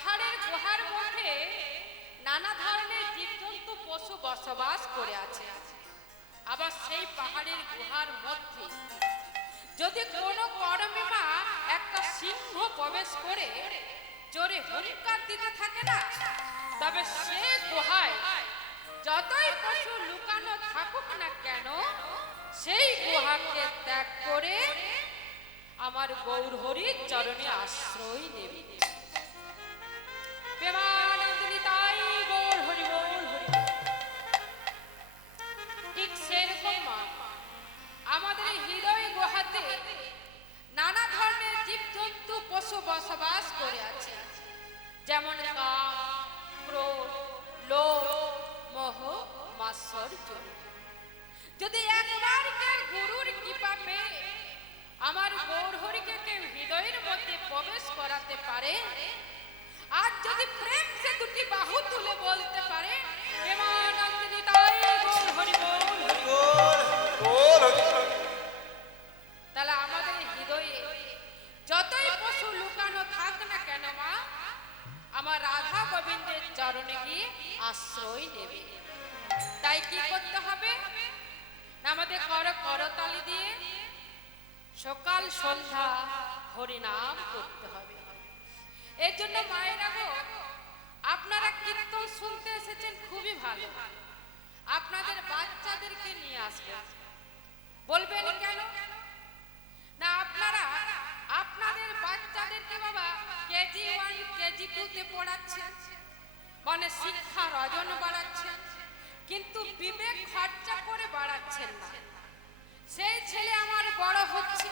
পাহাড়ের গুহার মধ্যে নানা ধরনের জীবজন্তু পশু বসবাস করে আছে। আবার সেই পাহাড়ের গুহার মধ্যে যদি কোনো কর্মে মা একটা সিংহ প্রবেশ করে জোরে হুঙ্কার দিতে থাকে না, তবে সে গুহায় যতই পশু লুকানো থাকুক না কেন সেই গুহাকে ত্যাগ করে আমার গৌর হরির চরণে আশ্রয় নেবে। প্রেমানন্দিনী তাই গৌর হরি বল হরি। ঠিক সেরকম মা আমাদের হৃদয় গুহাতে নানা ধরনের জীবজন্তু পশু বসবাস করে আছে, যেমন কাম, ক্রোধ, লোভ, মোহ, মাৎসর্য। যদি একবার কেউ গুরুর কৃপা পেয়ে আমার গৌর হরিকে কেউ হৃদয়ের মধ্যে প্রবেশ করাতে পারে, আর যদি প্রেম সে দুটি বাহু তুলে বলতে পারে প্রেমানন্দিনী তাই গৌর হরি বল হরি বল, তাহলে আমাদের হৃদয়ে যতই পশু লুকানো থাক না কেন মা আমার রাধা গোবিন্দের চরণে গিয়ে আশ্রয় নেবে। তাই কি করতে হবে না, আমাদের করতালি দিয়ে সকাল সন্ধ্যা হরিনাম করতে হবে। এর জন্য মায়েরা গো, আপনারা কীর্তন শুনতে এসেছেন খুবই ভালো, আপনাদের বাচ্চাদেরকে নিয়ে আসবেন। বলবেন কেন না, আপনারা আপনাদের বাচ্চাদেরকে বাবা কেজি 1 কেজি 2 তে পড়াচ্ছেন, মানে শিক্ষার ওজন বাড়াচ্ছেন, কিন্তু বিবেক খরচা করে বাড়াচ্ছেন না। সেই ছেলে আমার বড় হচ্ছে,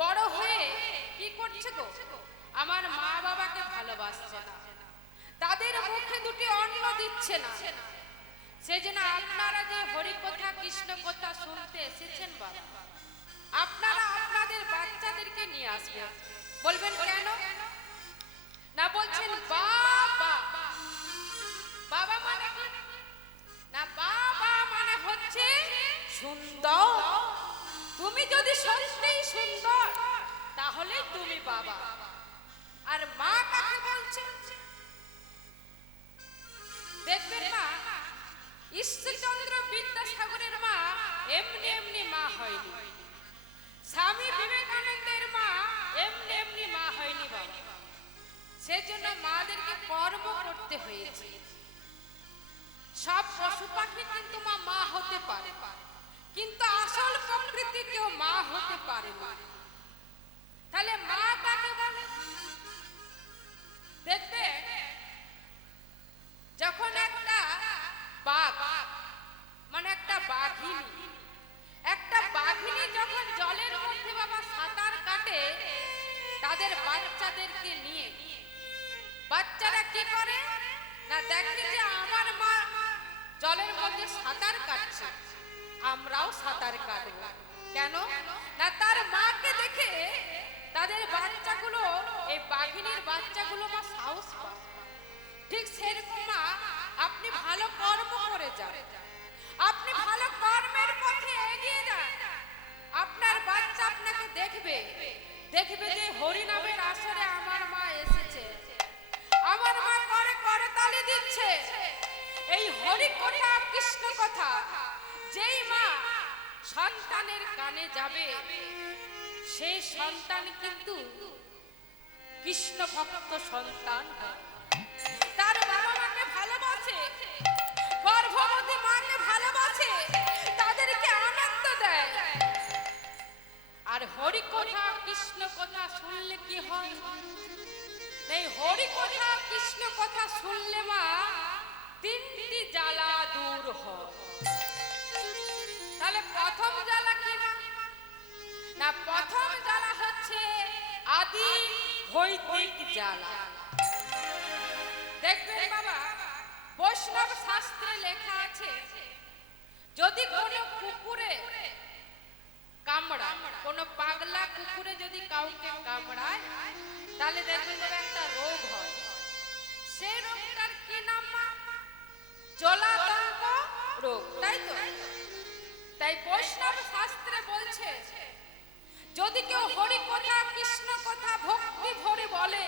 বড় হয়ে কি করছে গো, আমার মা বাবাকে ভালোবাসছে না, তাদের মুখে দুটি অন্ন দিচ্ছে না। সেই জন্য আপনারা যে হরিকথা কৃষ্ণ কথা শুনতে এসেছেন বাবা, আপনারা আপনাদের বাচ্চাদেরকে নিয়ে আসবেন। বলবেন কেন না, বলছেন বাবা, বাবা মানে না, বাবা মানে হচ্ছে সুন্দর। তুমি যদি সত্যিই সুন্দর তাহলে তুমি বাবা। আর মা কাকে বলছে দেখবেন মা, ঈশ্বরচন্দ্র বিদ্যাসাগরের মা এমনি এমনি মা হয়নি, স্বামী বিবেকানন্দের মা এমনি এমনি মা হয়নি বাবা। সেজন্য মাদেরকে কর্ম করতে হয়েছে। সব পশু পাখি কিন্তু মা হতে পারে, কিন্তু আসল প্রকৃতি কেউ মা হতে পারে না। তাহলে মা কাকে বলে দেখবে, যখন একটা বাঘ মানে একটা বাঘিনী যখন জলের মধ্যে বাবা সাঁতার কাটে তাদের বাচ্চাদেরকে নিয়ে, বাচ্চারা কি করে না, দেখে যে আমার মা জলের মধ্যে সাঁতার কাটছে, আমরাও সাঁতার কাটবো। কেন না, তার মাকে দেখে তাদের বাচ্চাগুলো, এই বাঘিনীর বাচ্চাগুলো মা সাহস পায়। ঠিক সেরকম মা আপনি ভালো কর্ম করে যান, আপনি ভালো কর্মের পথে এগিয়ে যান, আপনার বাচ্চা আপনাকে দেখবে, দেখবে যে হরি নামের আসরে আমার মা এসেছে, আমার মা করে করে তালি দিচ্ছে। এই হরি কথা কৃষ্ণ কথা যেই মা সন্তানের কানে যাবে, সেই সন্তান কিন্তু কৃষ্ণ ভক্ত সন্তান, তার বাবা মাকে ভালোবাসে, গর্ভবতী মাকে ভালোবাসে, তাদেরকে আনন্দ দেয়। আর হরি কথা কৃষ্ণ কথা শুনলে কি হয়, এই হরি কথা কৃষ্ণ কথা শুনলে মা তিনটি জ্বালা দূর হয়। তাহলে প্রথম জ্বালা কি না, প্রথম জ্বালা হচ্ছে আদি ভৌতিক জ্বালা। দেখবেন বাবা, বৈষ্ণব শাস্ত্রে লেখা আছে, যদি কোনো কুকুরে কামড়ায়, কোনো পাগলা কুকুরে যদি কাউকে কামড়ায়, তাহলে দেখবেন একটা রোগ হয়। সেই রোগটার কি নাম মা? জলাতঙ্ক রোগ, তাই তো? তাই বৈষ্ণব শাস্ত্রে বলছে, যদি কেউ হরি কথা কৃষ্ণ কথা ভক্তি ভরে বলে,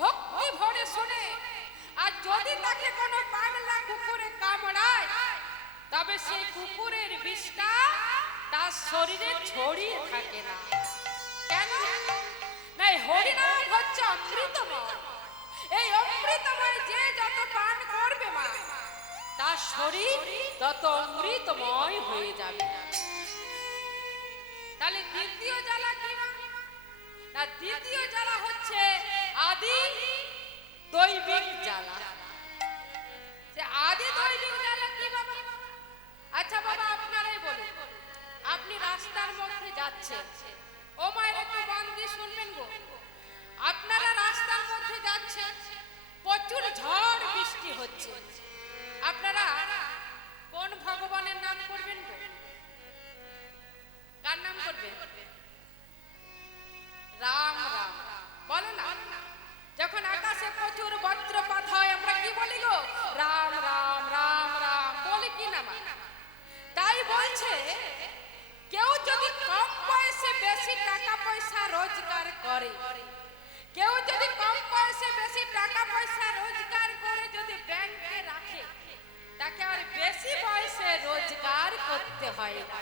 ভক্তি ভরে শোনে, আর যদি তাকে কোনো পাগলা কুকুরে কামড়ায়, তবে সেই কুকুরের বিষটা তার শরীরে ছড়িয়ে থাকে না। কেন না? হরিনাম হচ্ছে অমৃতময়। এই অমৃতময় যে যত পান করবে মা, তার শরীর তত অমৃতময় হয়ে যাবে। তাহলে দ্বিতীয় জ্বালা কি না? দ্বিতীয় জ্বালা হচ্ছে আদি দৈবিক জ্বালা। সে আদি দৈবিক জ্বালা কি বাবা? আচ্ছা বাবা আপনারাই বলুন, আপনি রাস্তার মধ্যে যাচ্ছেন, ও মায়ের একটু মন দিয়ে শুনবেন গো। আপনারা রাস্তার মধ্যে যাচ্ছেন, প্রচুর ঝড় বৃষ্টি হচ্ছে, আপনারা কোন ভগবানের নাম করবেন গো? কার নাম করবেন? রাম রাম বলো না। যখন আকাশে প্রচুর বজ্রপাত হয় আমরা কি বলি গো? রাম রাম রাম রাম বলি কি না? তাই বলছে কেউ যদি কম বয়সে বেশি টাকা পয়সা রোজগার করে, কেউ যদি কম বয়সে বেশি টাকা পয়সা রোজগার করে যদি ব্যাংকে রাখে, তাকে আর বেশি বয়সে রোজগার করতে হয় না।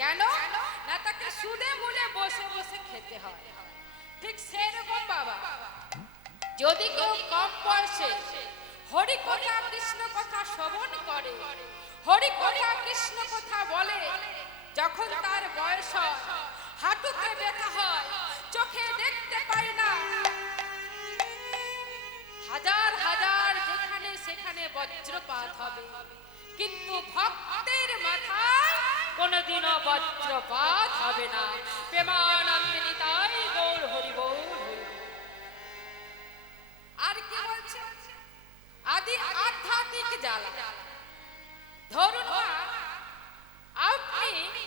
কেন না? তাকে সুদে মূলে বসে বসে খেতে হয়। ঠিক সেরকম বাবা, যদি কেউ কম বয়সে হরি কথা কৃষ্ণ কথা শ্রবণ করে, হরি কথা কৃষ্ণ কথা বলে, যখন তার বয়স হয়, হাঁটুতে ব্যথা হয়, চোখে দেখতে পায় না, হাজার হাজার যেখানে সেখানে বজ্রপাত হবে, কিন্তু ভক্তের মাথায় কোনদিনও বজ্রপাত হবে না। প্রেমানন্দিনী তাই গৌর হরি বল। আর কি বলছে? আদি আধ্যাত্মিক জ্বালা। ধরুন আপনি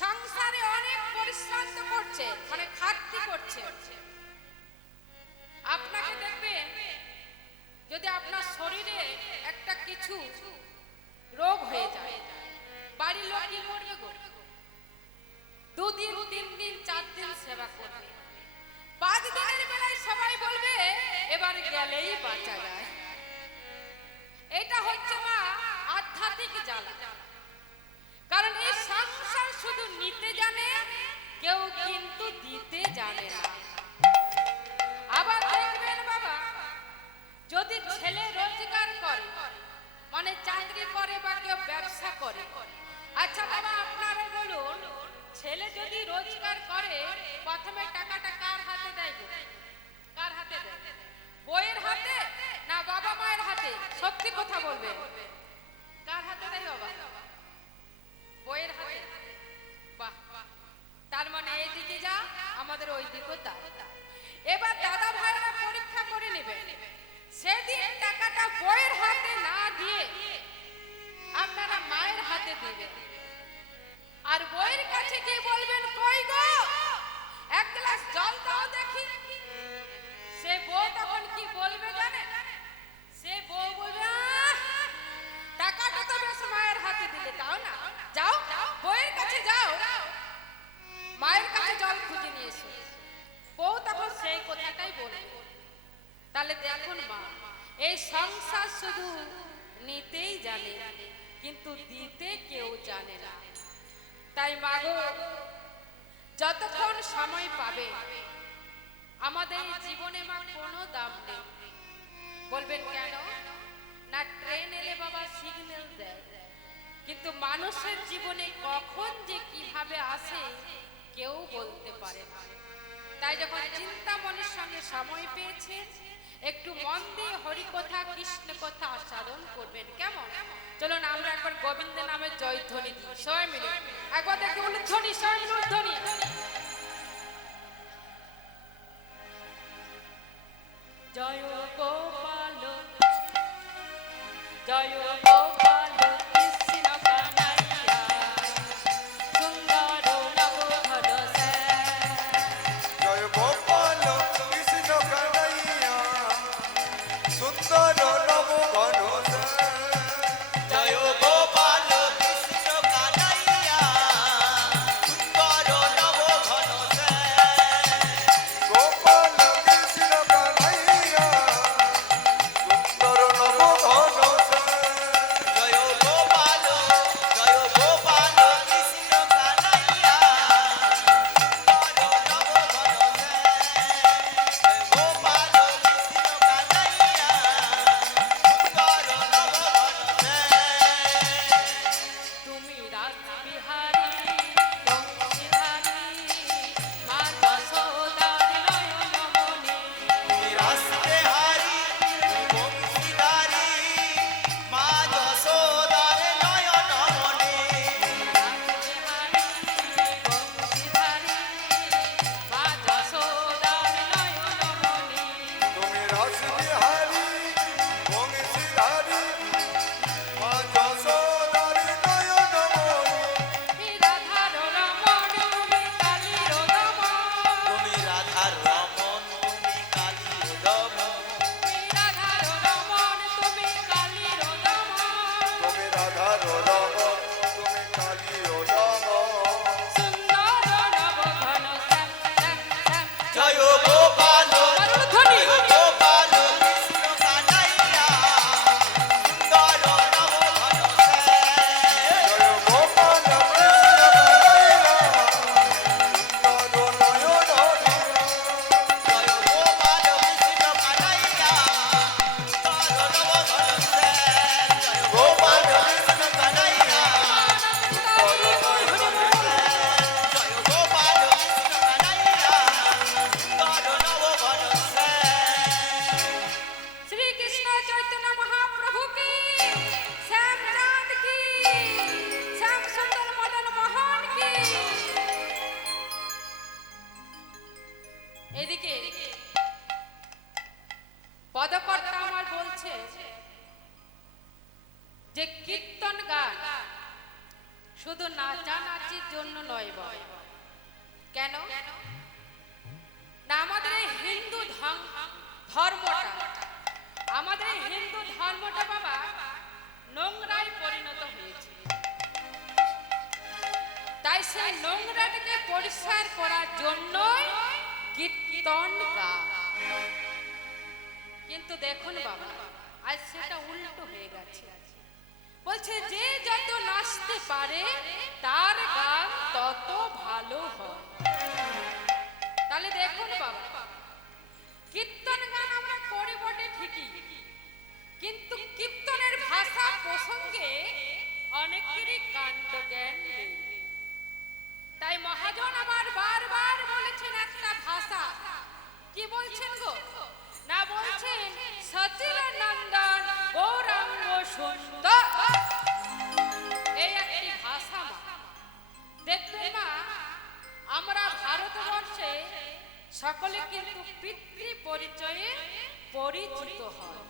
সংসারে অনেক পরিশ্রম করছে, মানে খাটতি করছে, আপনাকে দেখবেন যদি আপনার শরীরে একটা কিছু রোগ হয়ে যায়, বাড়ির লোক কি করবে গো? 2 দিন 3 দিন 4 দিন সেবা করবে, 5 দিনের বেলায় সবাই বলবে এবার গেলেই বাঁচা যায়। এটা হচ্ছে মা আধ্যাত্মিক জ্বালা। কারণ এই সংসার শুধু নিতে জানে, কেউ কিন্তু দিতে জানে না। আবার দেখবেন বাবা, যদি ছেলে রোজগার করে, মানে চাকরি করে বা কেউ ব্যবসা করে, আচ্ছা বাবা আপনারা বলুন, ছেলে যদি রোজগার করে প্রথমে টাকাটা কার হাতে দেয় গো? কার হাতে দেয়? বইয়ের হাতে না বাবা মায়ের হাতে? সত্যি কথা বলবে, কার হাতে দেয় বাবা? বইয়ের হাতে। বাহ, তার মানে এইদিকে যা আমাদের ওই দিকে তা। এবার দাদা ভাইরা পরীক্ষা করে নেবে, সেদিন টাকাটা বইয়ের হাতে না দিয়ে আপনারা মায়ের হাতে দিবেন, আর বইয়ের কাছে গিয়ে বলবেন কই গো এক গ্লাস জল দাও দেখি। সে বউ তখন কি বলবে জানেন? সে বউ বলবে টাকাটা তো বেশ মায়ের হাতে দিলে, দাও না, যাও বইয়ের কাছে যাও, মায়ের কাছে জল খুঁজে নিয়ে এসো। বউ তখন সেই কথাটাই বলবে। তাহলে দেখুন মা, এই সংসার শুধু নিতেই জানে, কিন্তু দিতে কেউ জানে না। তাই মাগো, যতক্ষণ সময় পাবে আমাদের জীবনে মা কোনো দাম নেই। বলবেন কেন না? ট্রেন এলে বাবা সিগন্যাল দেয়, কিন্তু মানুষের জীবনে কখন যে কিভাবে আসে কেউ বলতে পারে না। তাই যখন চিন্তামণির সঙ্গে সময় পেয়েছে, একটু মন দিয়ে হরি কথা কৃষ্ণ কথা আস্বাদন করবেন। কেমন? চলুন আমরা একবার গোবিন্দ নামের জয়ধ্বনি দিই সবাই মিলে। একবার দেখে উলুধ্বনি, সবাই মিলে উলুধ্বনি। জয় গোপাল জয় গোপাল কৃষ্ণ কানাইয়া সুন্দর নবঘন জয় গোপাল কৃষ্ণ কানাইয়া সুন্দর নবঘন জয় গোপাল কৃষ্ণ কানাইয়া সুন্দর নবঘন গোপাল কৃষ্ণ কানাইয়া জয় গোপাল মারুল ধ্বনি। গোপাল কৃষ্ণ কানাইয়া সুন্দর নব ঘন শ্যাম। জয় গোপাল কৃষ্ণ কানাইয়া সুন্দর নয়ন জয় গোপাল কৃষ্ণ কানাইয়া সুন্দর নব ঘন শ্যাম। জয় গোপাল কৃষ্ণ কানাইয়া জয় গোপাল কৃষ্ণ কানাইয়া সুন্দর নব ঘন শ্যাম। শ্রীকৃষ্ণ চৈতন্য মহাপ্রভু কি, শ্যামচাঁদ কি, শ্যাম সুন্দর মদন মোহন কি। এদিকে পদকর্তা আমার বলছে যে কীর্তন গান শুধু নাচানাচির জন্য নয় বল। কেন না, আমাদের এই হিন্দু ধর্মটা, আমাদের এই হিন্দু ধর্মটা বাবা নোংরায় পরিণত হয়েছে। তাই সেই নোংরাটাকে পরিষ্কার করার জন্যই কীর্তন গান। কিন্তু দেখুন বাবা, আজ সেটা উল্টো হয়ে গেছে। বলছে যে যত নাচতে পারে তার গান তত ভালো হয়। তাহলে দেখুন বাবা, কীর্তন গান আমরা করি বটে ঠিকই, কিন্তু কীর্তনের ভাষা প্রসঙ্গে অনেকেরই কাণ্ড জ্ঞান নেই। তাই মহাজন আমার বারবার বলেছেন একটা ভাষা, কি বলছেন গো না, বলছেন সচির নন্দন গৌরাঙ্গ সুন্দর। এই একটি ভাষা মা। দেখবেন মা, আমরা ভারতবর্ষে সকলে কিন্তু পিতৃ পরিচয়ে পরিচিত হয়।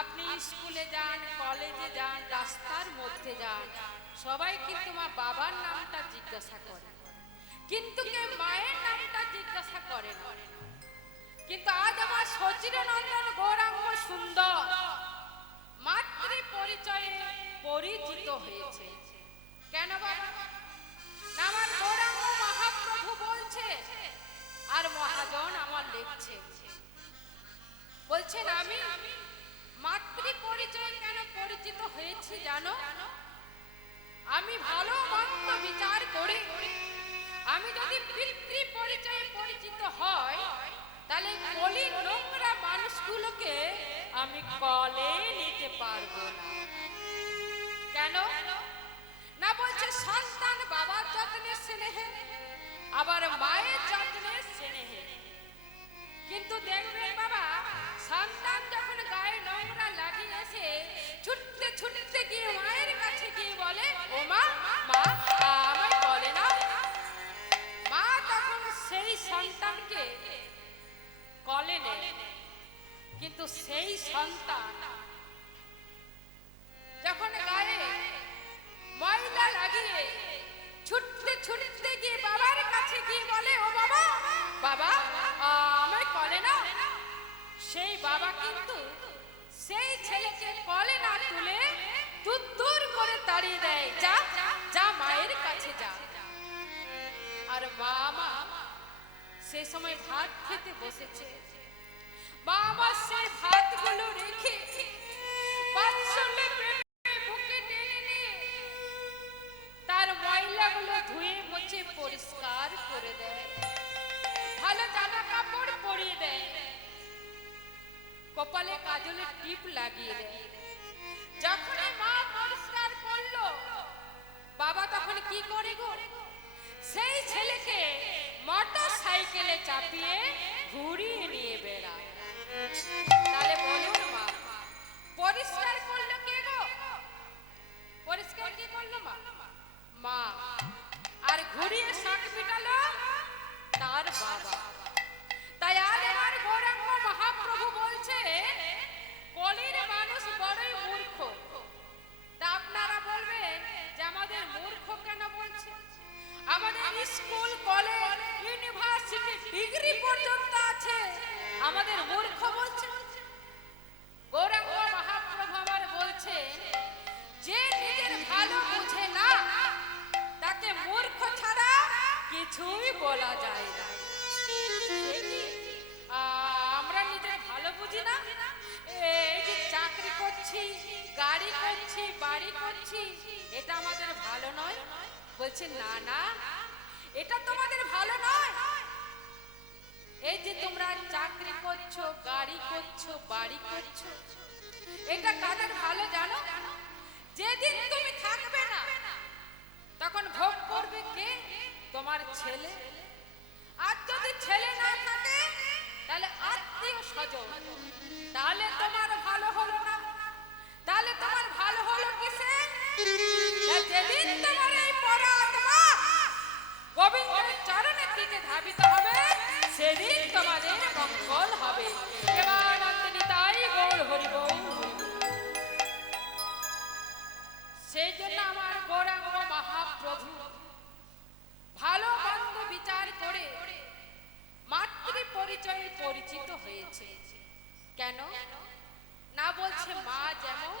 আপনি স্কুলে যান, কলেজে যান, রাস্তার মধ্যে যান, সবাই কিন্তু মা বাবার নামটা জিজ্ঞাসা করে, কিন্তু কেউ মায়ের নামটা জিজ্ঞাসা করে না। কিন্তু আজ আমার সচিরনন্দন গৌরাঙ্গ সুন্দর মাতৃ পরিচয়ে পরিচিত হয়েছে। কেন বাবা না, আমার গৌরাঙ্গ মহাপ্রভু বলছে আর মহাজন আমার লিখছে, বলছেন আমি মাতৃ পরিচয় কেন পরিচিত হয়েছি জানো? আমি ভালো মন্দ বিচার করি, আমি যদি পিতৃ পরিচয়ে পরিচিত হয় তাহলে কলি নোংরা মানুষগুলোকে আমি কলে নিতে পারবো না। কেন না, বলছে সন্তান বাবার যত্নে স্নেহে, আবার মায়ের যত্নে স্নেহে। কিন্তু দেখবেন বাবা, সন্তান যখন গায়ে নোংরা লাগিয়ে এসে ছুটতে ছুটতে গিয়ে মায়ের কাছে গিয়ে বলে, ও মা, মা আমায় বলে না, মা তখন সেই সন্তানকে কলে নেয়। কিন্তু সেই সন্তান যখন গায়ে ময়লা লাগিয়ে ছুটতে ছুটতে গিয়ে বাবার কাছে গিয়ে বলে, ও বাবা, বাবা আমায় কলে না, সেই বাবা কিন্তু সেই ছেলেকে কলে না তুলে দূর করে তাড়িয়ে দেয়, যা যা মায়ের কাছে যা। আর মা সে সময় ভাত খেতে বসেছে, মা আমার সেই ভাতগুলো রেখে বাৎসল্যে পেটে বুকে টেনে নিয়ে তার ময়লাগুলো ধুয়ে মুছে পরিষ্কার করে দেয়, ভালো জামা কাপড় পরিয়ে দেয়, কপালে কাজলের টিপ লাগিয়ে দেয়। যখন মা পরিষ্কার করলো, বাবা তখন কি করে গো, সেই ছেলেকে মোটর সাইকেলে চাপিয়ে ঘুরিয়ে নিয়ে বেড়ায়। তাহলে বলুন মা, পরিষ্কার করলো কে গো? পরিষ্কার কি করলো মা? মা। আর ঘুরিয়ে শাক পিটালো তার বাবা। তাই আজ আমার গৌরাঙ্গ মহাপ্রভু বলছে, কলির মানুষ বড়ই মূর্খ। তা আপনারা বলবেন যে আমাদের মূর্খ কেন বলছে? আমাদের স্কুল, কলেজ, ইউনিভার্সিটি ডিগ্রি পর্যন্ত আছে, আমাদের মূর্খ বলছে? গৌরাঙ্গ মহাপ্রভু আমার বলছে, যে নিজের ভালো বুঝে না তাকে মূর্খ ছাড়া কিছুই বলা যায় না। বলছে না না, এটা তোমাদের ভালো নয়। এই যে তোমরা চাকরি করছো, গাড়ি করছো, বাড়ি করছো, এটা কাদের ভালো জানো? যেদিন তুমি থাকবে না তখন ভোগ করবে কে? তোমার ছেলে। আর যদি ছেলে না থাকে তাহলে আত্মীয় স্বজন। তাহলে তোমার ভালো হলো না। তাহলে তোমার ভালো হলো কিসে? যেদিন তোমার এই পরাত্মা গোবিন্দের চরণের দিকে ধাবিত হবে, সেদিন তোমাদের মঙ্গল হবে। এবার তাই গৌর হরি বল। সেই জন্য আমার গৌরাঙ্গ মহাপ্রভু ভালো মন্দ বিচার করে মাতৃ পরিচয়ে পরিচিত হয়েছে। কেন না বলছে? মা যেমন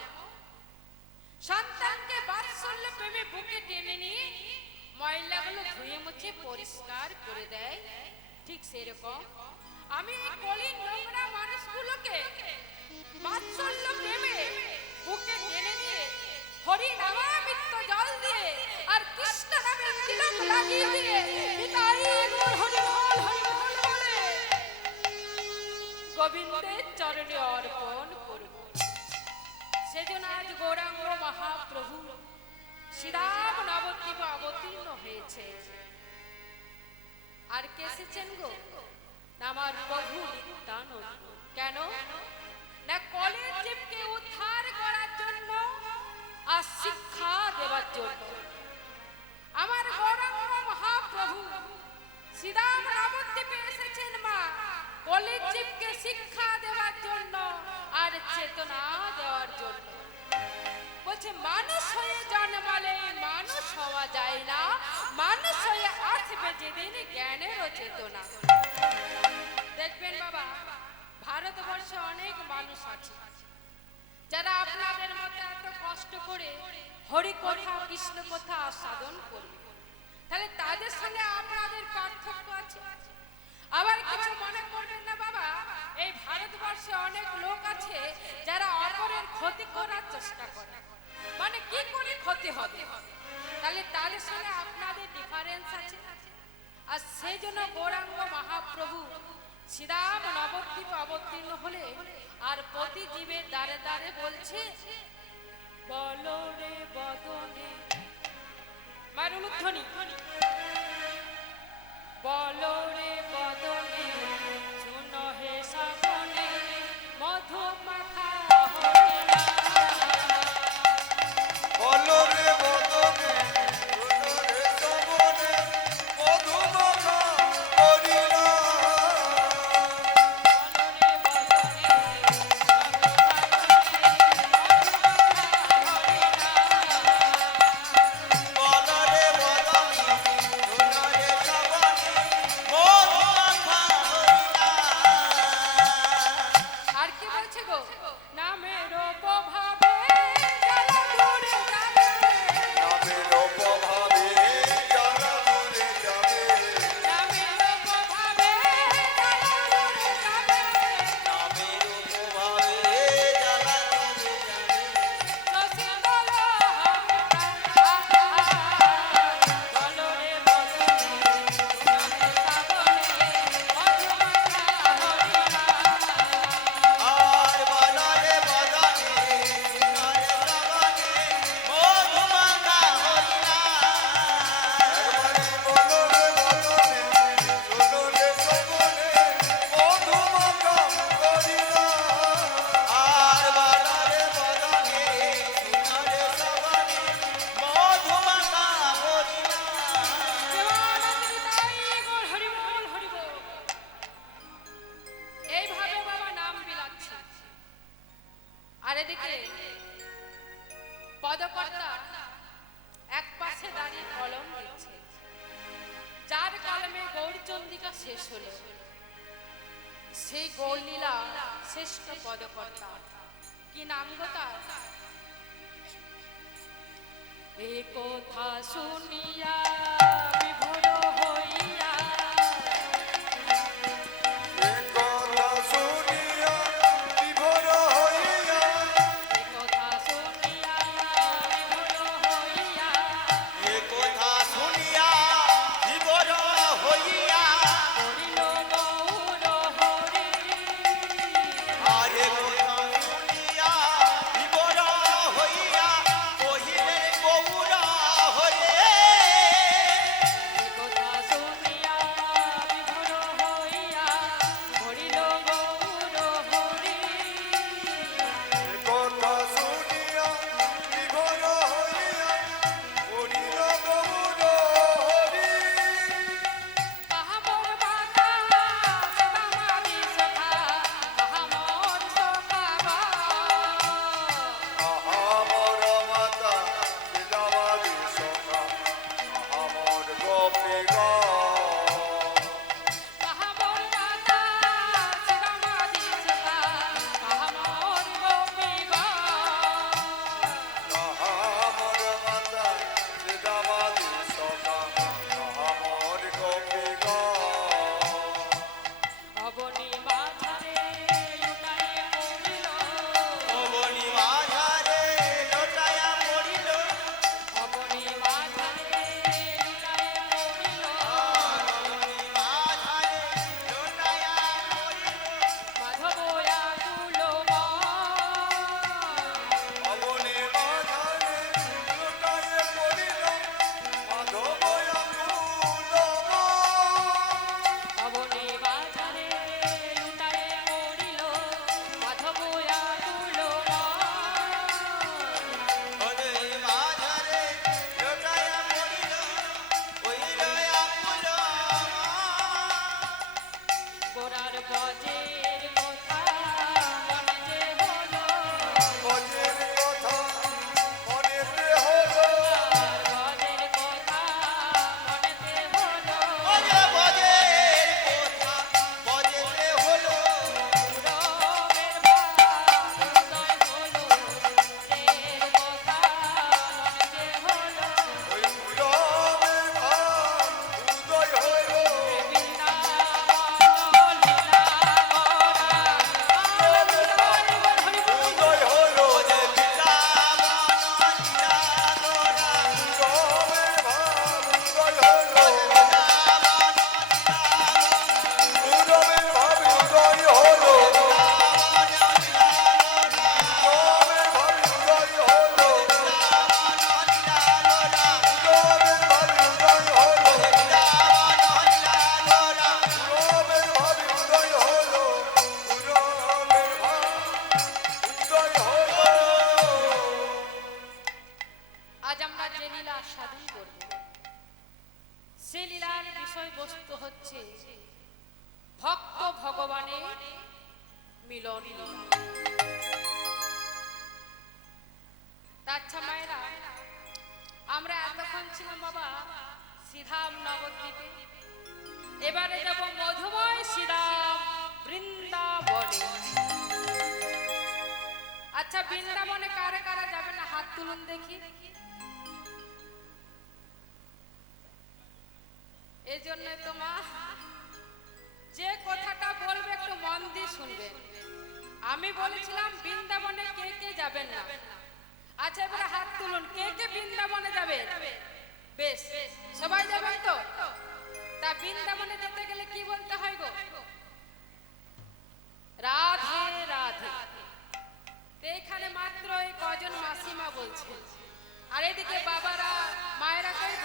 সন্তানকে বাৎসল্য প্রেমে বুকে টেনে নিয়ে ময়লাগুলো ধুয়ে মুছে পরিষ্কার করে দেয়, ঠিক সেরকম আমি এই কলির নোংরা মানুষগুলোকে বাৎসল্য প্রেমে বুকে টেনে নিয়ে হরি নামামৃত জল দিয়ে আর কৃষ্ণ নামে তিলক লাগিয়ে দিয়ে নিতাই গৌর হরি বল হরি বল বলে গোবিন্দের চরণে অর্পণ করব। সেজন্য আজ গৌরাঙ্গ মহাপ্রভু শ্রীরাম নবদ্বীপ অবতীর্ণ হয়েছে। আর কে এসেছেন গো? আমার প্রভু নিত্যানন্দ। কেন না কলের জীবকে উদ্ধার করার জন্য আর শিক্ষা দেওয়ার জন্য। আমার গৌরাঙ্গ মহাপ্রভু শ্রীরাম নবদ্বীপে এসেছেন মা কলের জীবকে শিক্ষা দেওয়ার জন্য আর চেতনা দেওয়ার জন্য। বলছে মানুষ হয়ে জন্মালে মানুষ হওয়া যায় না, মানুষ হয়ে আসবে যেদিন জ্ঞানের চেতনা। দেখবেন বাবা, ভারতবর্ষে অনেক মানুষ আছে যারা আপনাদের মতো এত কষ্ট করে হরি কথা কৃষ্ণ কথা সাধন করবে। তাহলে তাদের সঙ্গে আপনাদের পার্থক্য আছে। আবার কিছু মনে করবেন না বাবা, এই ভারতবর্ষে অনেক লোক আছে যারা অপরের ক্ষতি করার চেষ্টা করে। মানে কি করে ক্ষতি হবে? তাহলে তাদের সঙ্গে আপনাদের ডিফারেন্স আছে। আর সেই জন্য গৌরাঙ্গ মহাপ্রভু শ্রীরাম নবদ্বীপ অবতীর্ণ হলে আর প্রতি জীবের দ্বারে দ্বারে বলছে বলো রে বদনে মারুলধ্বনি, বলো রে বদনে শুনো হে শ্রাবণে মধু মাখা হরিনাম। বলো রে বদনে শুনো রে শ্রাবণে মধু মাখা হরিনাম। বলো রে বদনে শুনো রে শ্রাবণে মধু মাখা হরিনাম। আর কি বলছে গো? নামের প্রভাবে জ্বালা দূরে যাবে, নামের প্রভাবে জ্বালা দূরে যাবে। নামের প্রভাবে জ্বালা দূরে যাবে, নামের প্রভাবে জ্বালা দূরে যাবে। শশী বলো বলো রে বদনে শুনো হে শ্রাবণে মধু মাখা হরিনাম। আর বলো রে বদনে শুনো রে শ্রাবণে মধু মাখা হরিনাম। একবারে বলো রে বদনে শুনো রে শ্রাবণে মধু মাখা হরিনাম। আর বলো রে বদনে শুনো রে শ্রাবণে মধু মাখা হরিনাম। এইভাবে বাবা নাম বিলাচ্ছে। আর এদিকে পদকর্তা এক পাশে দাঁড়িয়ে কলম দিচ্ছে। যার কলমে গৌরচন্দ্রিকা শেষ হলো সেই গৌরলীলা শ্রেষ্ঠ পদকর্তা। কি নাম গো তার? এ কথা শুনিয়া বিভোর হইয়া, এ কথা শুনিয়া বিভোর হইয়া, এ কথা শুনিয়া বিভোর হইয়া, এ কথা বৃন্দাবনে কারা কারা যাবে না হাত তুলুন দেখি। এই জন্য তো মা যে কথাটা বলবে একটু মন দিয়ে শুনবে। আমি বলেছিলাম বৃন্দাবনে কে কে যাবেন না। আচ্ছা এবারে হাত তুলুন, কে কে বৃন্দাবনে যাবে? বেশ, সবাই যাবেন তো? তা বৃন্দাবনে যেতে গেলে কি বলতে হয় গো? রাধে রাধে। এখানে মাত্র এই কজন মাসিমা বলছে, আর এদিকে বাবারা মায়েরা কইব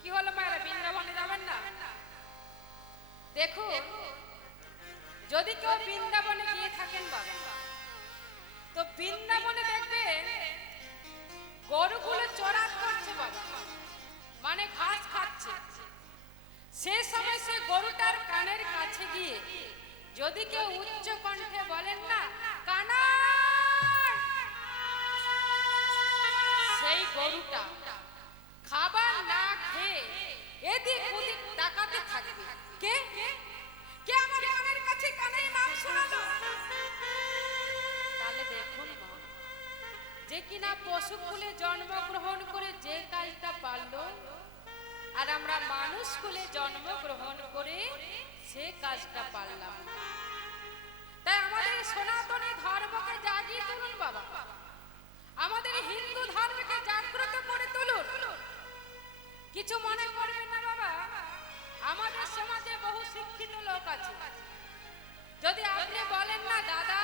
কি হলো মায়েরা বৃন্দাবনে যাবেন না? দেখো যদি কেউ বৃন্দাবনে গিয়ে থাকেন বাবা, তো বৃন্দাবনে দেখবে গরুগুলো চড়াত করছে বাবা, মানে ঘাস খাচ্ছে। সে সময় সে গরুটার কানের কাছে গিয়ে যদি কেউ উচ্চ কণ্ঠে বলেন না কানা, সেই গরুটা খাবার না খেয়ে এদিক ওদিক তাকাতে থাকবে। কে কে আমার কানের কাছে কানের নাম শোনালো? তাহলে দেখুন মা, যে কিনা পশু কুলে জন্মগ্রহণ করে যে কাজটা পারলো, আর আমরা মানুষ কুলে জন্মগ্রহণ করে সে কাজটা পারলাম। তাই আমাদের সনাতনী ধর্মকে জাগিয়ে তুলুন বাবা, আমাদের হিন্দু ধর্মকে জাগ্রত করে তুলুন। কিছু মনে করবেন না বাবা, আমাদের সমাজে বহু শিক্ষিত লোক আছে। যদি আপনি বলেন না দাদা,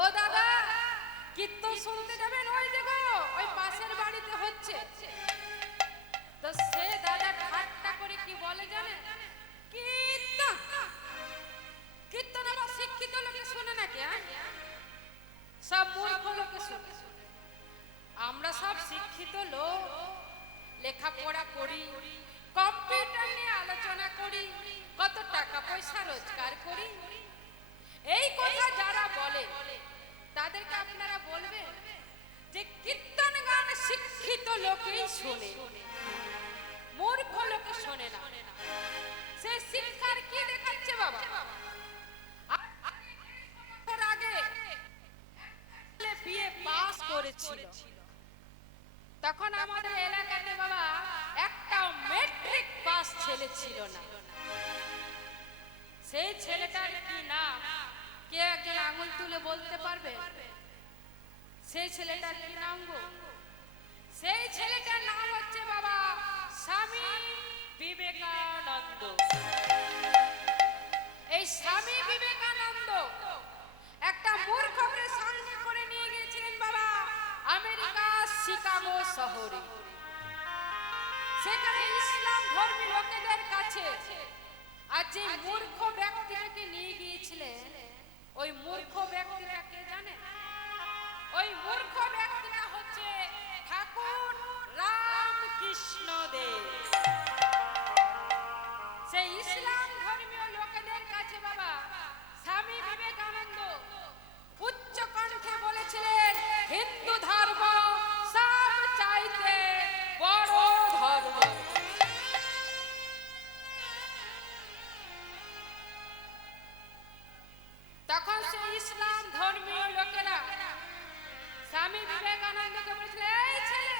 ও দাদা কীর্তন শুনতে যাবেন, ওই দেখো ওই পাশের বাড়িতে হচ্ছে, তো সে দাদা ঠাট্টা করে কি বলে জানেন? কীর্তন কীর্তন আবার শিক্ষিত লোকে শুনে নাকি? সব মূর্খ লোকে শুনে। আমরা সব শিক্ষিত লোক, লেখাপড়া করি, কম্পিউটার নিয়ে আলোচনা করি, কত টাকা পয়সা রোজগার করি। এই কথা যারা বলে তাদেরকে আপনারা বলবেন যে কীর্তন গান শিক্ষিত লোকেই শোনে, মূর্খ লোকে শোনে না। সে শিক্ষার কি দেখাচ্ছে বাবা? আগে বিয়ে পাস করেছিল, তখন আমাদের এলাকাতে বাবা একটা মেট্রিক পাস ছেলে ছিল না। সেই ছেলেটার কি নাম কে একজন আঙুল তুলে বলতে পারবে? সেই ছেলেটার কি নাম গো? সেই ছেলেটার নাম হচ্ছে বাবা স্বামী বিবেকানন্দ। এই স্বামী বিবেকানন্দ একটা মূর্খকে সঙ্গে করে নিয়ে গিয়েছিলেন বাবা আমেরিকা শিকাগো শহরে। সেখানে ইসলাম ধর্মী লোকেদের কাছে, আর যে মূর্খ ব্যক্তিটাকে নিয়ে গিয়েছিলেন, ওই মূর্খ ব্যক্তিটা কে জানে? ওই মূর্খ ব্যক্তিটা হচ্ছে ঠাকুর রামকৃষ্ণ দেব। সেই ইসলাম ধর্মীয় লোকেদের কাছে বাবা স্বামী বিবেকানন্দ উচ্চ কণ্ঠে বলেছিলেন, হিন্দু ধর্ম সব চাইতে বড় ধর্ম। তখন সেই ইসলাম ধর্মীয় লোকেরা স্বামী বিবেকানন্দকে বলেছিল, এই ছেলে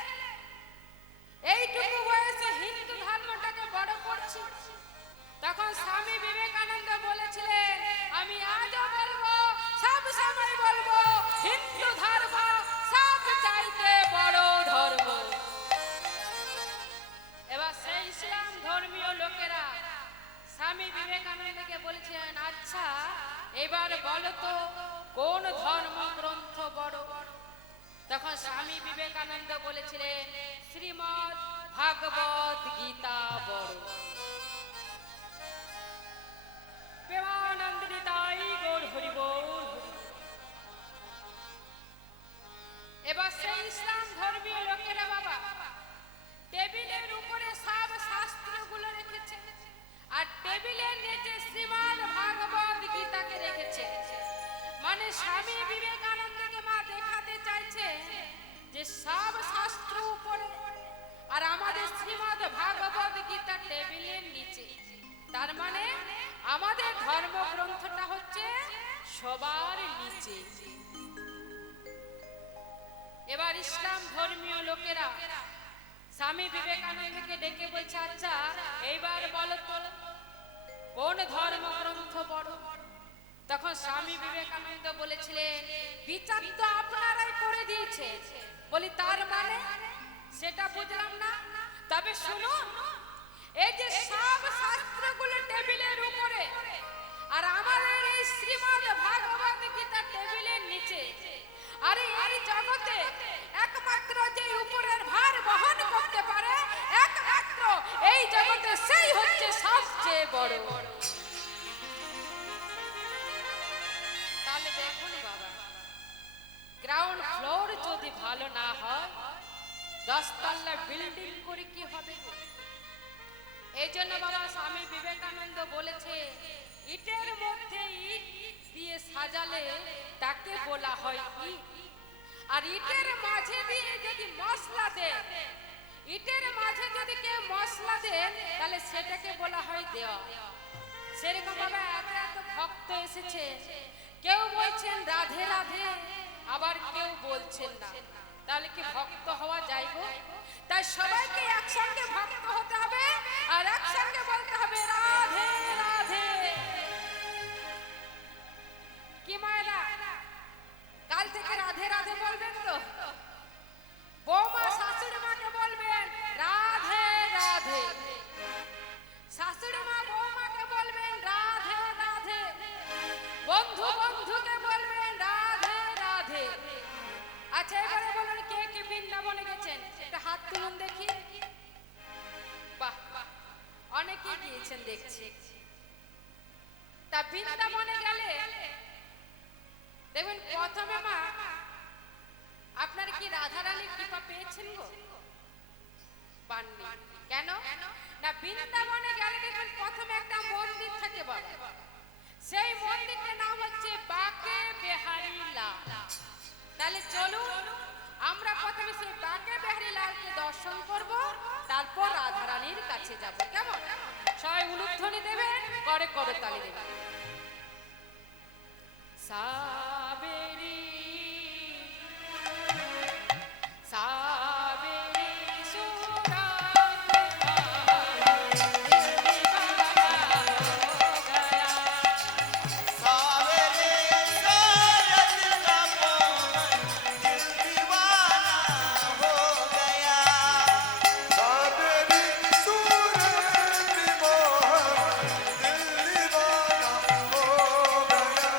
এইটুকু বয়সে হিন্দু ধর্মটাকে বড় করছি। তখন স্বামী বিবেকানন্দ বলেছিলেন, আমি আজও বলবো, সব সময় বলবো, হিন্দু ধর্ম সব চাইতে বড় ধর্ম। এবার সেই ইসলাম ধর্মীয় লোকেরা স্বামী বিবেকানন্দকে বলেছিলেন, আচ্ছা এবার বলো তো কোন ধর্মগ্রন্থ বড়? তখন স্বামী বিবেকানন্দ বলেছিলেন, শ্রীমদ্ ভাগবত গীতা বড়। প্রেমানন্দ নিতাই গৌর হরি বল। এবার সেই ইসলাম ধর্মীয় লোকেরা বাবা টেবিলের উপরে সব শাস্ত্রগুলো রেখেছে, আর টেবিলের নিচে শ্রীমদ্ ভাগবত গীতাকে রেখেছে। মানে স্বামী বিবেকানন্দকে মা দেখাতে চাইছে যে সব শাস্ত্র উপরে, আর আমাদের শ্রীমদ্ ভাগবত গীতা টেবিলের নিচে। তার মানে আমাদের ধর্মগ্রন্থটা হচ্ছে সবার নিচে। এবার ইসলাম ধর্মীয় লোকেরা স্বামী বিবেকানন্দকে ডেকে বলছে, আচ্ছা এইবার বলো তো কোন ধর্মগ্রন্থ পড়ো? তখন স্বামী বিবেকানন্দ বলেছিলেন, বিচার তো আপনারাই করে দিয়েছে। বলি তার মানে? সেটা বুঝলাম না। তবে শুনুন, এই যে সব শাস্ত্রগুলো টেবিলের উপরে আর আমাদের এই শ্রীমদ্ ভাগবত গীতা টেবিলের নিচে, আরে এই জগতে একমাত্র যে উপরের ভার বহন করতে পারে একমাত্র এই জগতে সেই হচ্ছে সবচেয়ে বড়। তাহলে দেখুন বাবা, গ্রাউন্ড ফ্লোর যদি ভালো না হয় 10 তলা বিল্ডিং করে কি হবে? এই জন্য বাবা স্বামী বিবেকানন্দ বলেছে, ইটের মধ্যে ইট দিয়ে সাজালে তাকে বলা হয় ইট। আর ইটের মাঝে দিয়ে যদি মশলা দেন, ইটের মাঝে যদি কেউ মশলা দেন তাহলে সেটাকে বলা হয় দেওয়া। সেরকম ভাবে এত এত ভক্ত এসেছে, কেউ বলছেন রাধে রাধে, আবার কেউ বলছেন না। তাহলে কি ভক্ত হওয়া যায় গো? তাই সবাইকে একসঙ্গে ভক্ত হতে হবে আর একসঙ্গে বলতে হবে রাধে রাধে। কি মায়েরা কাল থেকে রাধে রাধে বলবেন তো? বৌমা শাশুড়ি মাকে বলবেন রাধে রাধে, শাশুড়ি মা বৌমাকে বলবেন রাধে রাধে, বন্ধু বন্ধুকে বলবেন রাধে রাধে। আচ্ছা এবারে বলুন, কে কে বৃন্দাবনে গেছেন? একটা হাত তুলুন দেখি। বাহ, অনেকে গিয়েছেন দেখছি। তা বৃন্দাবনে গেলে দেখবেন প্রথমে মা আপনার কি রাধারানীর কৃপা পেয়েছেন গো? পাননি। কেন না? বৃন্দাবনে গেলে দেখবেন প্রথমে একটা মন্দির থাকে বাবা, সেই মন্দিরটার নাম হচ্ছে বাকে বিহারী লাল। তাহলে চলুন আমরা প্রথমে সেই বাকে বিহারী লালকে দর্শন করব, তারপর রাধারানীর কাছে যাব। কেমন? সবাই উলুধ্বনি দেবেন, করে করতালি দেবেন। সাবেরি সাবেরি সুরাত सावेरे सारत का मोहन दिल दीवाना हो गया। साबेरी सूरत मोहन दिल दीवाना हो गया।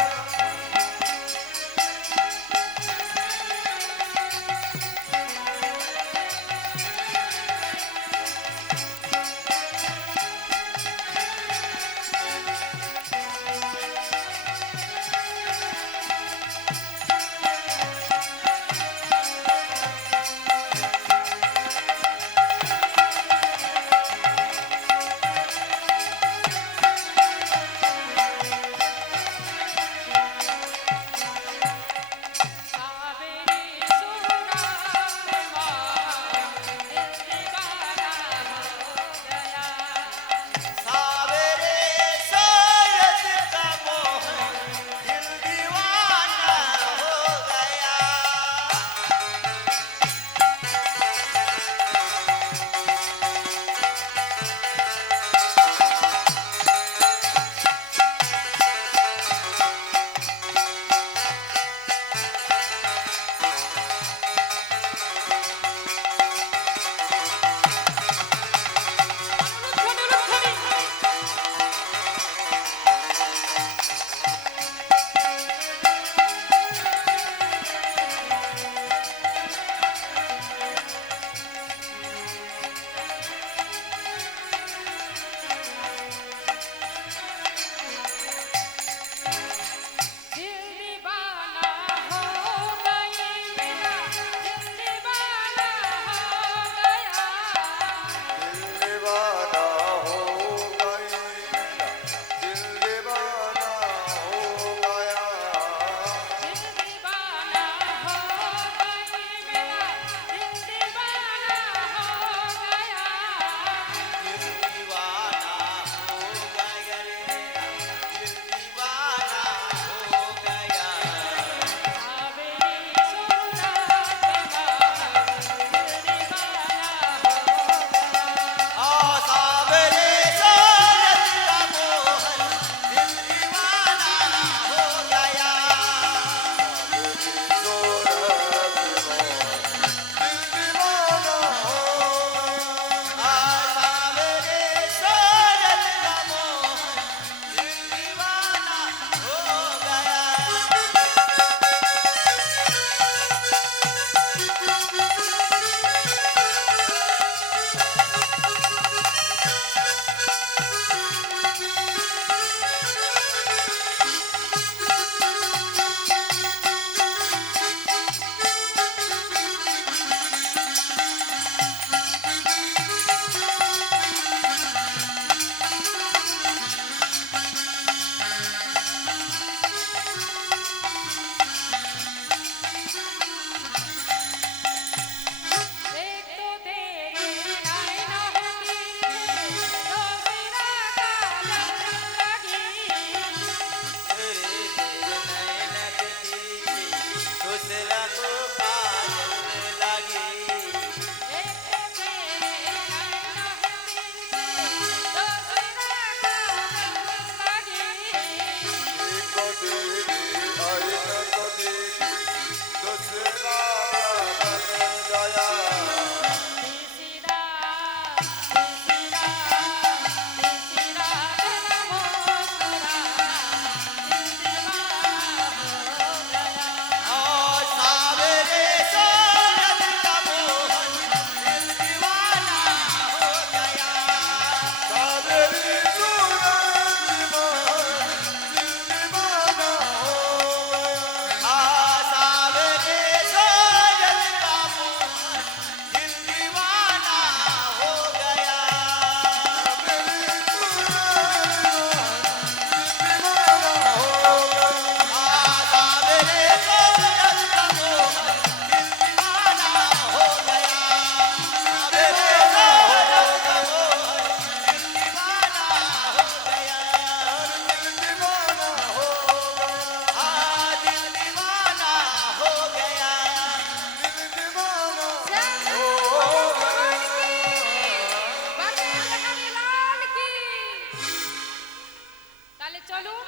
চলুন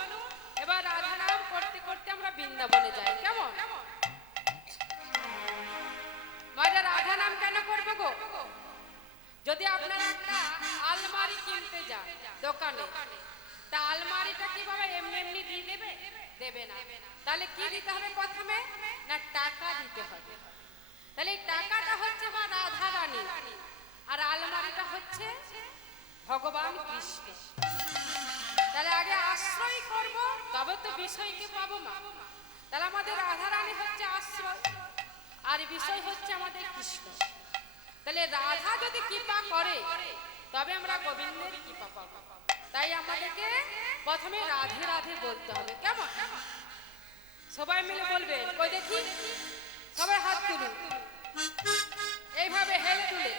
এবার রাধা নাম করতে করতে আমরা বৃন্দাবনে যাই, কেমন? মায়েরা রাধা নাম কেন করবো গো? যদি আপনারা একটা আলমারি কিনতে যান দোকানে, তা আলমারিটা কিভাবে এমনি এমনি দিয়ে দেবে? দেবে না। তাহলে কি দিতে হবে প্রথমে? না টাকা দিতে হবে। তাহলে এই টাকাটা হচ্ছে মা রাধা রানী, আর আলমারিটা হচ্ছে ভগবান কৃষ্ণ। তাহলে আগে আশ্রয় করব, তবে তো বিষয়কে পাবো মা। তাহলে আমাদের রাধা রানী হচ্ছে আশ্রয়, আর বিষয় হচ্ছে আমাদের কৃষ্ণ। তাহলে রাধা যদি কৃপা করে তবে আমরা গোবিন্দের কৃপা পাবো। তাই আমাদেরকে প্রথমে রাধে রাধে বলতে হবে, কেমন? সবাই মিলে বলবেন, কই দেখি সবাই হাত তুলুন, এইভাবে হেল তুলে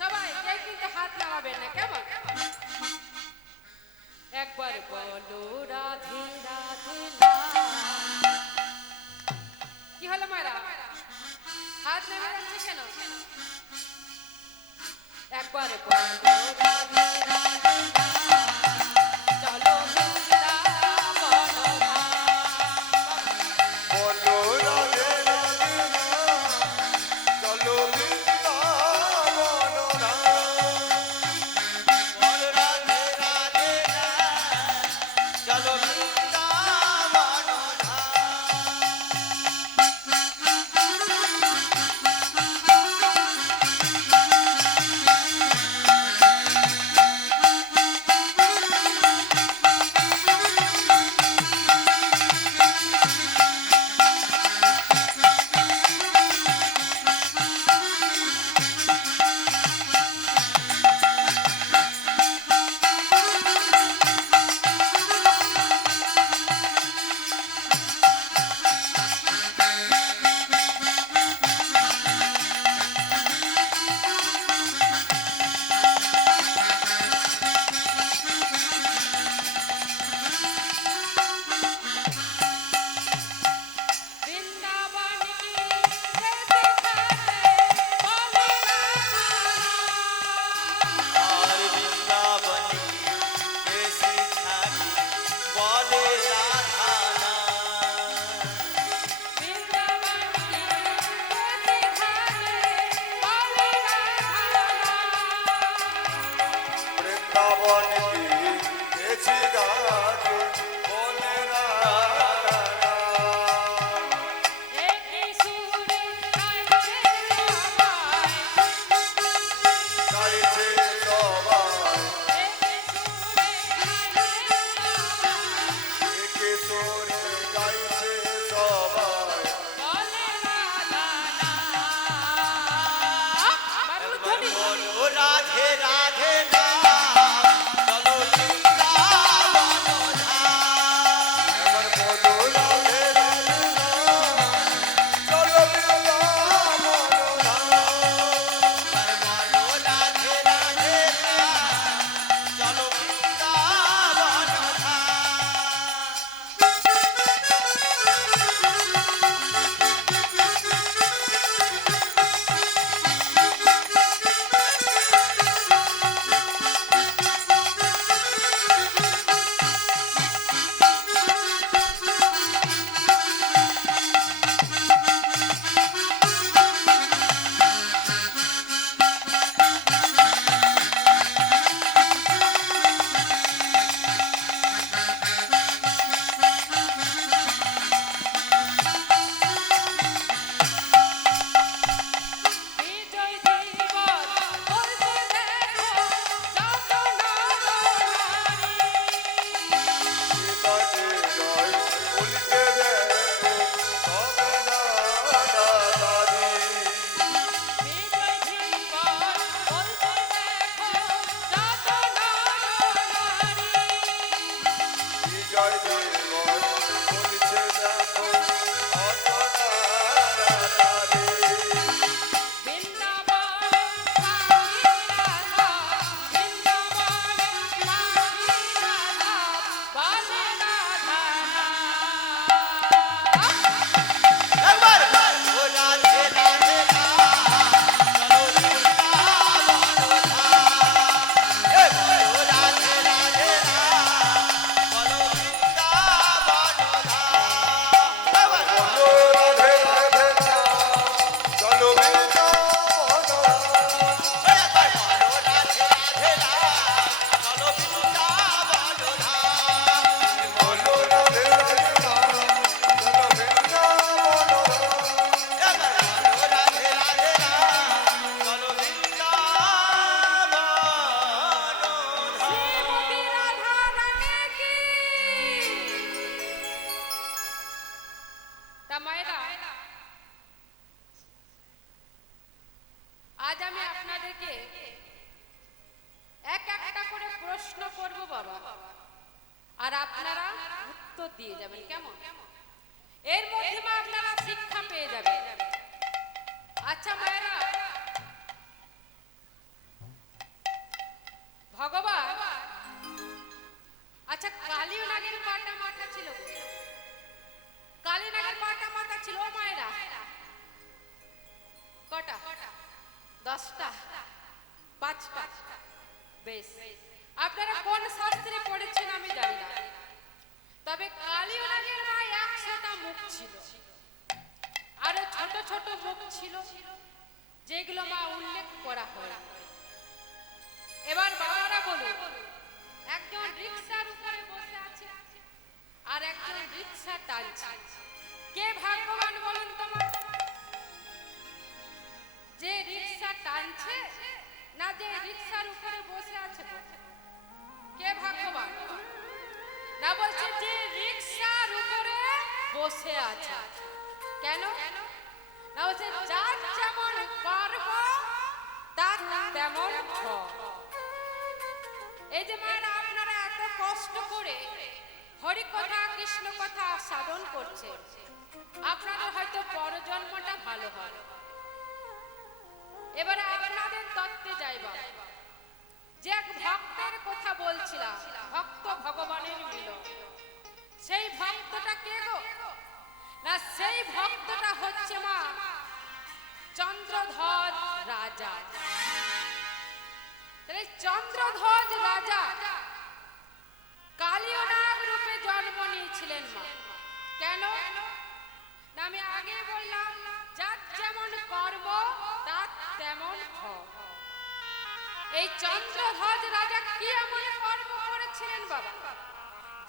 সবাই, কেউ কিন্তু হাত নামাবেন না, কেমন? একবার বলো রাধে রাধে না। কি হলো মায়েরা, হাত নেমে যাচ্ছে কেন? একবার বলো রাধে রাধে না, চলো বৃন্দাবন ধাম। বলো রাধে রাধে না, চলো বৃন্দাবন ধাম। বল রাধে রাধে না, চলো বৃন্দাবন বৃন্দাবন কি যেতে থাকে বলে রাধা। আর বৃন্দাবন কেসে থাকি বলে রাধা না। বৃন্দাবন কি যেতে থাকে বলে রাধা। বৃন্দাবন কি গেছি গাকে বলে রাধা। একই সুরে গাইছে সবাই, গাইছে সবাই, একই সুরে গাইছে সবাই, একে সুরে গাইছে সবাই। বলে রাধা না। একবার বাবুধ্বনি। বলো রাধে রাধে না, চলো বৃন্দাবন ধাম। এবার বলো রাধে রাধে না, চলো বৃন্দাবন ধাম। একবার বলো রাধে রাধে না, চলো বৃন্দাবন ধাম। বিজয় জীবন বলতে দেখো যত নরনারী। বাজে গায় উল্টে দেখো তবে রাধা রানী। বিজয় জীবন বলতে দেখো যত নরনারী। বিজয় জীবন বলছে দেখো অত রাধা রানী। বৃন্দাবনে পাখি রাধা, বৃন্দাবনে পাখি রাধা, বলে রাধা না। একবার বলো রাধে রাধে না, চলো বৃন্দাবন ধাম। এ বলো রাধে রাধে না, করব বাবা, আর আপনারা উত্তর দিয়ে যাবেন, কেমন? এর মধ্যে মা আপনারা শিক্ষা পেয়ে যাবেন। আচ্ছা মায়েরা, ভগবান আচ্ছা কালীয় নাগের পাটা মাথা ছিল, কালী নাগের পাটা মাথা ছিল ও মায়েরা কটা? 10টা, 5টা। বেশ, আপনারা কোন শাস্ত্রে পড়েছেন আমি জানি না, তবে কালীয় নাগের মা 100টা মুখ ছিল, আরো ছোট ছোট মুখ ছিল যেগুলো মা উল্লেখ করা হয়। এবার বাবারা বলুন, একজন রিকশার উপরে বসে আছে আর একজন রিকশা টানছে, কে ভাগ্যবান বলুন তোমার? যে রিকশা টানছে না যে রিকশার উপরে বসে আছে? কে ভাগ্যবান? না বলছে যে রিকশার উপরে বসে আছে। কেন? না বলছে যার যেমন কর্ম তার তেমন ফল। এই যে মায়েরা আপনারা এত কষ্ট করে হরি কথা কৃষ্ণ কথা সাধন করছে, আপনাদের হয়তো পরজন্মটা ভালো হয়। এবারে আপনাদের তত্ত্বে যাইবা, যে এক ভক্তের কথা বলছিলাম, ভক্ত ভগবানের মিলন, সেই ভক্তটা কে গো? না সেই ভক্তটা হচ্ছে মা চন্দ্রধ্বজ রাজা। চন্দ্রধ্বজ রাজা কালীয় নাগ রূপে জন্ম নিয়েছিলেন মা। কেন? না আমি আগে বললাম যার যেমন কর্ম তার তেমন ফল। এই চন্দ্রধ্বজ রাজা কি এমন কর্ম করেছিলেন বাবা,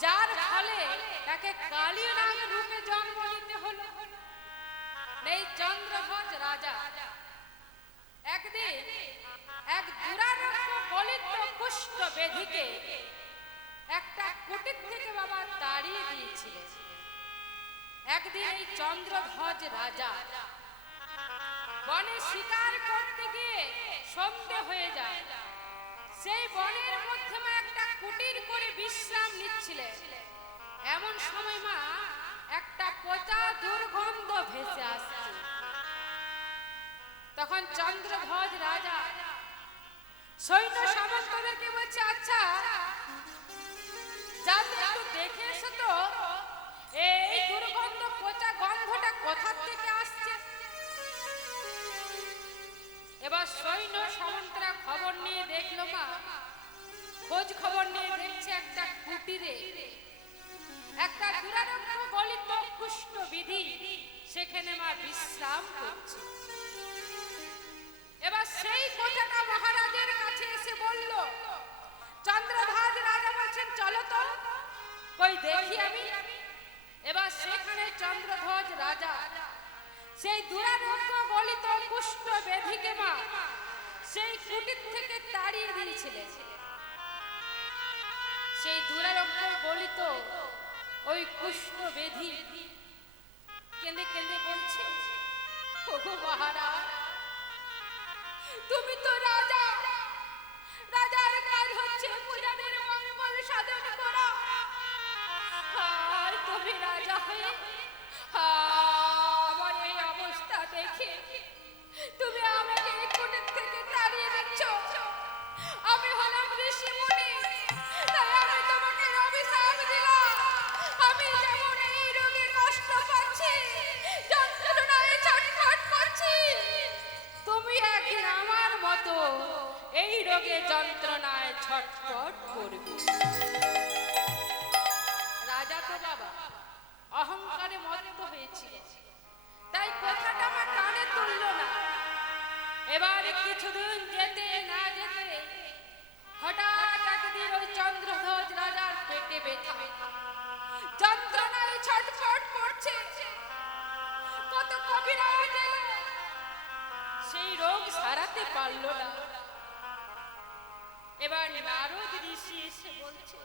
যার ফলে তাকে কালীয় নাগ রূপে জন্ম নিতে হলো? এই চন্দ্রধ্বজ রাজা একদিন এক দুরারোগ্য গলিত কুষ্ঠ বেধিকে একটা কুটির থেকে বাবা তাড়িয়ে দিয়েছিলেন। একদিন এই চন্দ্রধ্বজ রাজা বনে শিকার করতে গিয়ে সন্ধে হয়ে যায়, সেই বনের মধ্যে মা একটা কুটির করে বিশ্রাম নিচ্ছিলেন। এমন সময় মা একটা পচা দুর্গন্ধ ভেসে আসছে। তখন চন্দ্রধ্বজ রাজা সৈন্য সামন্তদেরকে বলছে, আচ্ছা যাতে একটু দেখে এসো তো এই দুর্গন্ধ পচা গন্ধটা কোথা থেকে আসছে। এবার সৈন্য সামন্তরা খবর নিয়ে দেখলো মা, খোঁজ খবর নিয়ে দেখছে একটা কুটিরে একটা দুরারোগ্য গলিত কুষ্ঠ বিধি সেখানে মা বিশ্রাম করছে। এবার সেই কথাটা মহারাজের কাছে এসে বলল। চন্দ্রধ্বজ রাজা বলছেন চলো তো কই দেখি আমি। এবার সেখানে চন্দ্রধ্বজ রাজা সেই দুরারোগ্য গলিত কুষ্ঠ বেধিকে মা সেই কুটির থেকে তাড়িয়ে দিয়েছিলেন। সেই দুরারোগ্য গলিত ওই কুষ্ঠ বেধি কেঁদে কেঁদে বলছে, ওগো মহারাজ তুমি তো রাজা, রাজার কাজ হচ্ছে প্রজাদের মঙ্গল সাধন করা, আর তুমি রাজা হয়ে আমার এই অবস্থা দেখে তুমি আমাকে এই কুটির থেকে তাড়িয়ে দিচ্ছ। আমি হলাম ঋষিমুনি, তাই আমি তোমাকে অভিশাপ দিলাম। আমি যেমন এই রোগে কষ্ট পাচ্ছি, যন্ত্রণায় ছটফট করছি, তুমি একদিন আমার মতো এই রোগে যন্ত্রণায় ছটফট করবে। রাজা তো বাবা অহংকারে মত্ত হয়েছিল, তাই কথাটা আমার কানে তুলল না। এবার কিছুদিন যেতে না যেতে হঠাৎ একদিন ওই চন্দ্রধ্বজ রাজার পেটে ব্যথা, যন্ত্রণায় ছটফট করছে। কত কবিরাজ এলো, সেই রোগ সারাতে পারল না। এবার নারদ ঋষি এসে বলছে,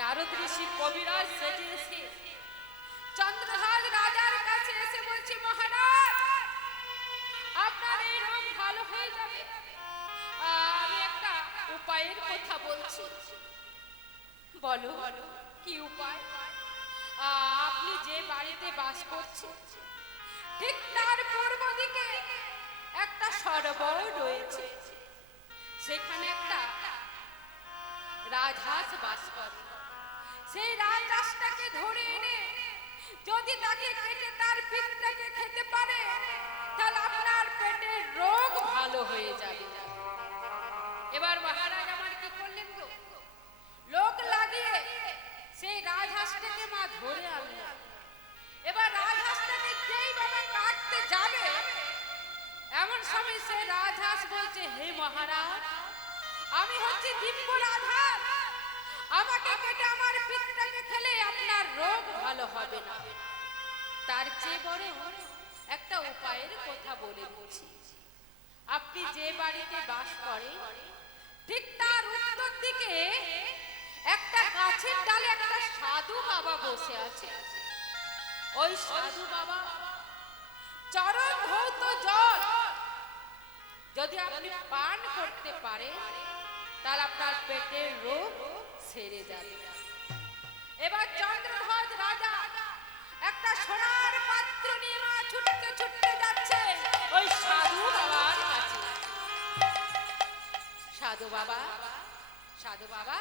নারদ ঋষি কবিরাজ সেজে এসে চন্দ্রধ্বজ রাজার কাছে এসে বলছে, মহারাজ আপনার এই রোগ ভালো হয়ে যাবে। আমি একটা উপায়ের কথা বলছি। বলো কি উপায়? আপনি যে বাড়িতে বাস করছেন ঠিক তার পূর্ব দিকে একটা সরোবর রয়েছে। সেখানে একটা রাজহাঁস বাস করে। সেই রাজহাঁসটাকে ধরে এনে যদি তাকে কেটে তার পিঠটাকে খেতে পারে তাহলে আপনার পেটের রোগ ভালো হয়ে যাবে। এবার মহারাজ আমার কি করলেন গো? লোক লাগিয়ে সেই রাজহাঁসটাকে মা ধরে আনলেন। এবার রাজহাঁসটাকে যেই বাবা কাটতে যাবে এমন সময় সে রাজহাঁস বলছে, হে মহারাজ, আমি হচ্ছি দিব্য রাজহাঁস, আমাকে কেটে আমার পিঠটাকে খেলে আপনার রোগ ভালো হবে না। তার চেয়ে বড় একটা উপায়ের কথা বলে বলছি। আপনি যে বাড়িতে বাস করেন ঠিক তার উত্তর দিকে একটা গাছের ডালে একটা সাধু বাবা বসে আছে। ওই সাধু বাবা চরণ ধৌত জল যদি আপনি পান করতে পারেন তাহলে আপনার পেটের রোগ সেরে যাবে। এবার চন্দ্রধ্বজ রাজা একটা সোনার পাত্র নিয়ে মা ছুটতে ছুটতে যাচ্ছে ওই সাধু বাবার কাছে। সাধু বাবা, সাধু বাবা,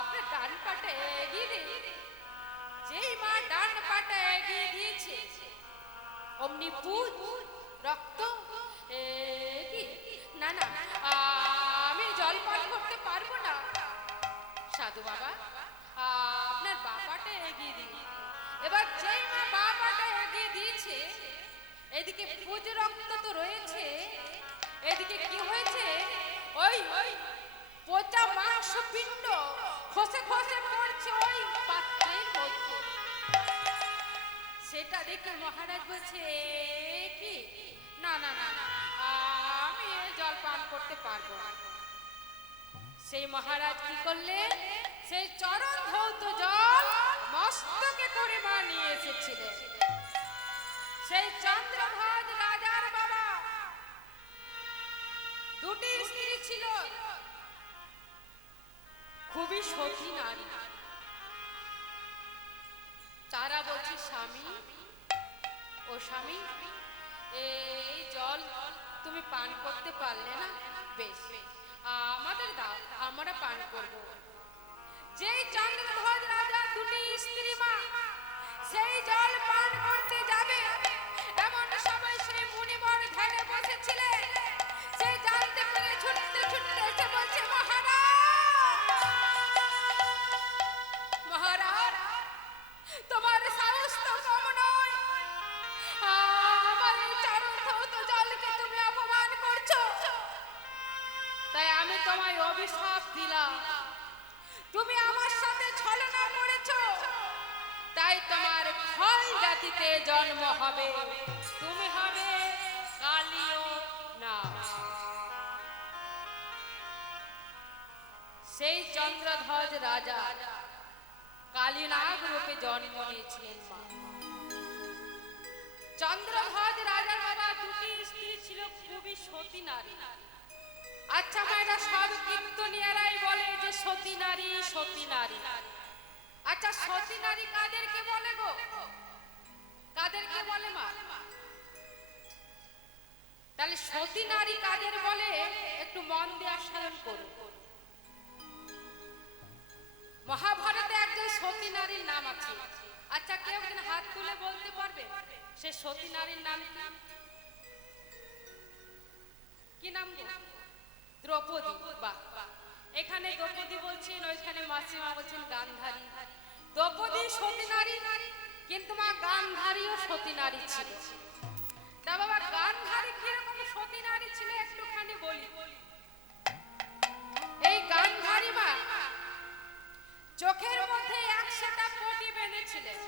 আপনি ডান পাটে এগিয়ে দিন। যেই মা ডান পাটে এগিয়ে দিয়েছে অমনি পুজ রক্ত কি না না, আমি জল পান করতে পারবো না। সাধু বাবা, আপনার বাবাটা এগিয়ে দিন। এবার যেই মা বাবাটা এগিয়ে দিয়েছে এদিকে পুজ রক্ত তো রয়েছে, এদিকে কি হয়েছে ওই পচা মাংস পিণ্ড খসে খসে পড়ছে ওই পাত্রের মধ্যে। সেটা দেখে মহারাজ বলছে, কি না না না, আমি জল পান করতে পারবো না। সেই মহারাজ কি করলেন, সেই চরণ ধৌত জল মস্তকে করে মা নিয়ে এসেছিলেন। সেই চন্দ্রধ্বজ রাজার বাবা দুটি স্ত্রী ছিল, খুবই সতী নারী। তারা বলছে, স্বামী ও স্বামী, এই জল তুমি পান করতে পারলে না, বেশ আমাদের দাও, আমরা পান করব। যেই চন্দ্রধ্বজ রাজা দুটি স্ত্রী মা সেই জল পান করতে যাবে এমন সময় সেই মুনিবর ধ্যানে বসেছিলেন। সেই জানতে পেরে ছুটতে ছুটতে এসে বলছে, মহারাজ, তোমার সাহস তো কম নয়, আমার এই চরণ ধৌত জলকে তুমি অপমান করছো। তাই আমি তোমায় অভিশাপ দিলাম, তুমি আমার সাথে ছলনা করেছো, তাই তোমার ক্ষয় জাতিতে জন্ম হবে, তুমি হবে কালীয় না। সেই চন্দ্রধ্বজ রাজা কালীনাগ রূপে জন্ম নিয়েছিলেন মা। চন্দ্রধ্বজ রাজার বাবা দুটি স্ত্রী ছিল, খুবই সতী নারী। আচ্ছা মা, এটা সব কীর্তনিয়ারাই বলে যে সতী নারী, সতী নারী। আচ্ছা সতী নারী কাদেরকে বলে গো? কাদেরকে বলে মা? তাহলে সতী নারী কাদের বলে একটু মন দিয়ে আস্বাদন করুন। মহাভারতে একজন সতী নারীর নাম আছে। আচ্ছা কেউ একজন হাত তুলে বলতে পারবে সে সতী নারীর নাম কি? নাম দ্রৌপদী। বাহ, এখানে দ্রৌপদী বলছেন, ওইখানে মাসিমা বলছেন গান্ধারী। দ্রৌপদী সতী নারী, কিন্তু মা গান্ধারীও সতী নারী ছিল। তা বাবা গান্ধারী কিরকম সতী নারী ছিল একটুখানি বলি। এই গান্ধারী মা চোখের মধ্যে 100টা পটি বেঁধেছিলেন।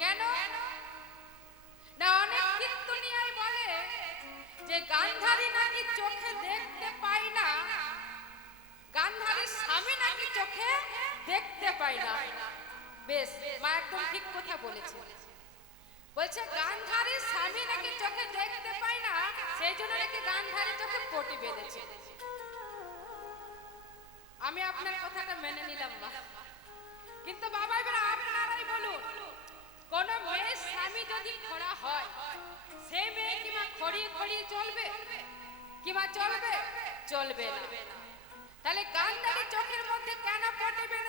কেন না, অনেক কীর্তনিয়াই বলে যে গান্ধারী নাকি চোখে দেখতে পায় না, গান্ধারীর স্বামী নাকি চোখে দেখতে পায় না। বেশ, মা একদম ঠিক কথা বলেছে। বলছে গান্ধারীর স্বামী নাকি চোখে দেখতে পায় না, সেই জন্য নাকি গান্ধারী চোখে পটি বেঁধেছে। আমি আপনার কথাটা মেনে নিলাম মা, কিন্তু বাবা এবার আপনারাই বলুন, কোন মেয়ের স্বামী যদি খোড়া হয়, সে মেয়ে কি মা খড়িয়ে খড়িয়ে চলবে? কি মা চলবে? চলবে না। তাহলে গান্ধারী চোখের মধ্যে কেন পটে বেঁধে